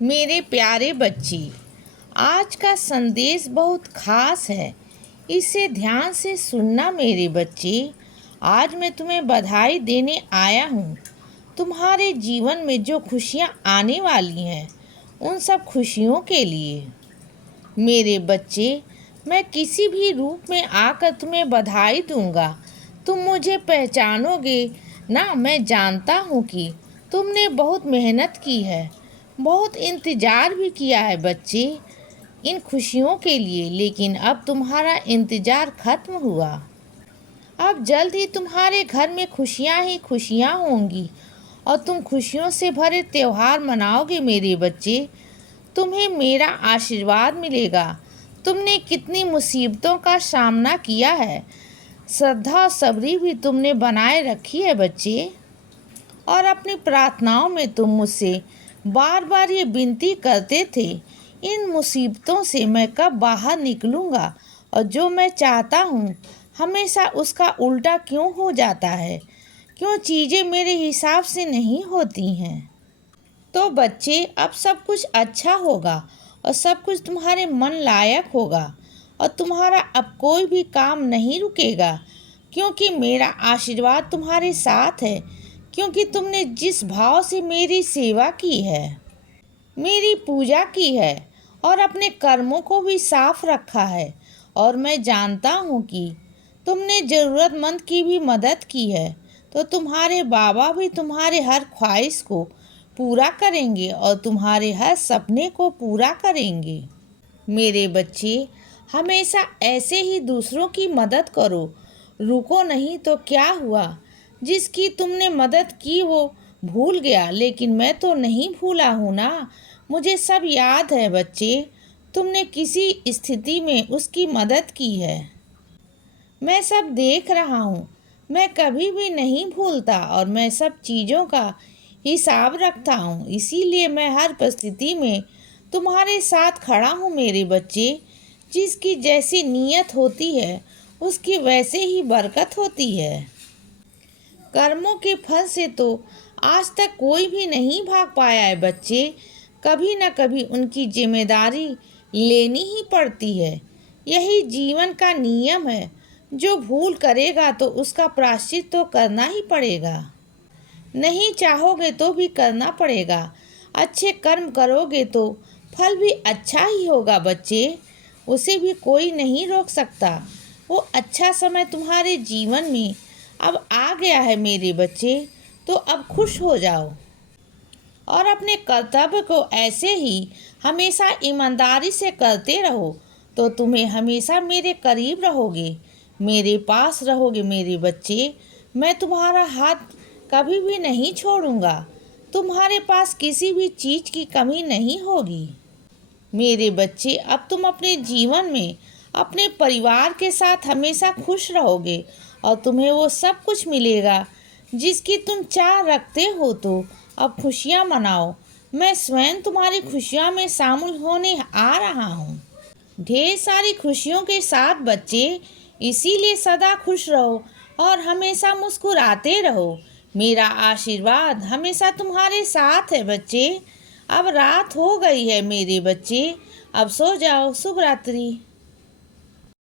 मेरे प्यारे बच्चे, आज का संदेश बहुत खास है। इसे ध्यान से सुनना मेरे बच्चे। आज मैं तुम्हें बधाई देने आया हूँ। तुम्हारे जीवन में जो खुशियाँ आने वाली हैं, उन सब खुशियों के लिए। मेरे बच्चे, मैं किसी भी रूप में आकर तुम्हें बधाई दूंगा। तुम मुझे पहचानोगे ना। मैं जानता हूँ कि तुमने बहुत मेहनत की है, बहुत इंतज़ार भी किया है बच्चे, इन खुशियों के लिए। लेकिन अब तुम्हारा इंतज़ार खत्म हुआ। अब जल्द ही तुम्हारे घर में खुशियाँ ही खुशियाँ होंगी और तुम खुशियों से भरे त्योहार मनाओगे मेरे बच्चे। तुम्हें मेरा आशीर्वाद मिलेगा। तुमने कितनी मुसीबतों का सामना किया है, श्रद्धा और सब्री भी तुमने बनाए रखी है बच्चे। और अपनी प्रार्थनाओं में तुम मुझसे बार बार ये विनती करते थे, इन मुसीबतों से मैं कब बाहर निकलूँगा, और जो मैं चाहता हूँ हमेशा उसका उल्टा क्यों हो जाता है, क्यों चीज़ें मेरे हिसाब से नहीं होती हैं। तो बच्चे, अब सब कुछ अच्छा होगा और सब कुछ तुम्हारे मन लायक होगा और तुम्हारा अब कोई भी काम नहीं रुकेगा, क्योंकि मेरा आशीर्वाद तुम्हारे साथ है। क्योंकि तुमने जिस भाव से मेरी सेवा की है, मेरी पूजा की है और अपने कर्मों को भी साफ रखा है, और मैं जानता हूँ कि तुमने ज़रूरतमंद की भी मदद की है, तो तुम्हारे बाबा भी तुम्हारे हर ख्वाहिश को पूरा करेंगे और तुम्हारे हर सपने को पूरा करेंगे। मेरे बच्चे, हमेशा ऐसे ही दूसरों की मदद करो। रुको नहीं तो क्या हुआ, जिसकी तुमने मदद की वो भूल गया, लेकिन मैं तो नहीं भूला हूँ ना। मुझे सब याद है बच्चे। तुमने किसी स्थिति में उसकी मदद की है, मैं सब देख रहा हूँ। मैं कभी भी नहीं भूलता और मैं सब चीज़ों का हिसाब रखता हूँ। इसीलिए मैं हर परिस्थिति में तुम्हारे साथ खड़ा हूँ मेरे बच्चे। जिसकी जैसी नीयत होती है, उसकी वैसे ही बरकत होती है। कर्मों के फल से तो आज तक कोई भी नहीं भाग पाया है बच्चे। कभी न कभी उनकी जिम्मेदारी लेनी ही पड़ती है। यही जीवन का नियम है। जो भूल करेगा तो उसका प्रायश्चित तो करना ही पड़ेगा। नहीं चाहोगे तो भी करना पड़ेगा। अच्छे कर्म करोगे तो फल भी अच्छा ही होगा बच्चे। उसे भी कोई नहीं रोक सकता। वो अच्छा समय तुम्हारे जीवन में अब आ गया है मेरे बच्चे, तो अब खुश हो जाओ और अपने कर्तव्य को ऐसे ही हमेशा ईमानदारी से करते रहो, तो तुम्हें हमेशा मेरे करीब रहोगे, मेरे पास रहोगे मेरे बच्चे। मैं तुम्हारा हाथ कभी भी नहीं छोड़ूंगा। तुम्हारे पास किसी भी चीज़ की कमी नहीं होगी मेरे बच्चे। अब तुम अपने जीवन में अपने परिवार के साथ हमेशा खुश रहोगे और तुम्हें वो सब कुछ मिलेगा जिसकी तुम चाह रखते हो। तो अब खुशियाँ मनाओ। मैं स्वयं तुम्हारी खुशियों में शामिल होने आ रहा हूँ, ढेर सारी खुशियों के साथ बच्चे। इसीलिए सदा खुश रहो और हमेशा मुस्कुराते रहो। मेरा आशीर्वाद हमेशा तुम्हारे साथ है बच्चे। अब रात हो गई है मेरे बच्चे, अब सो जाओ। शुभ रात्रि।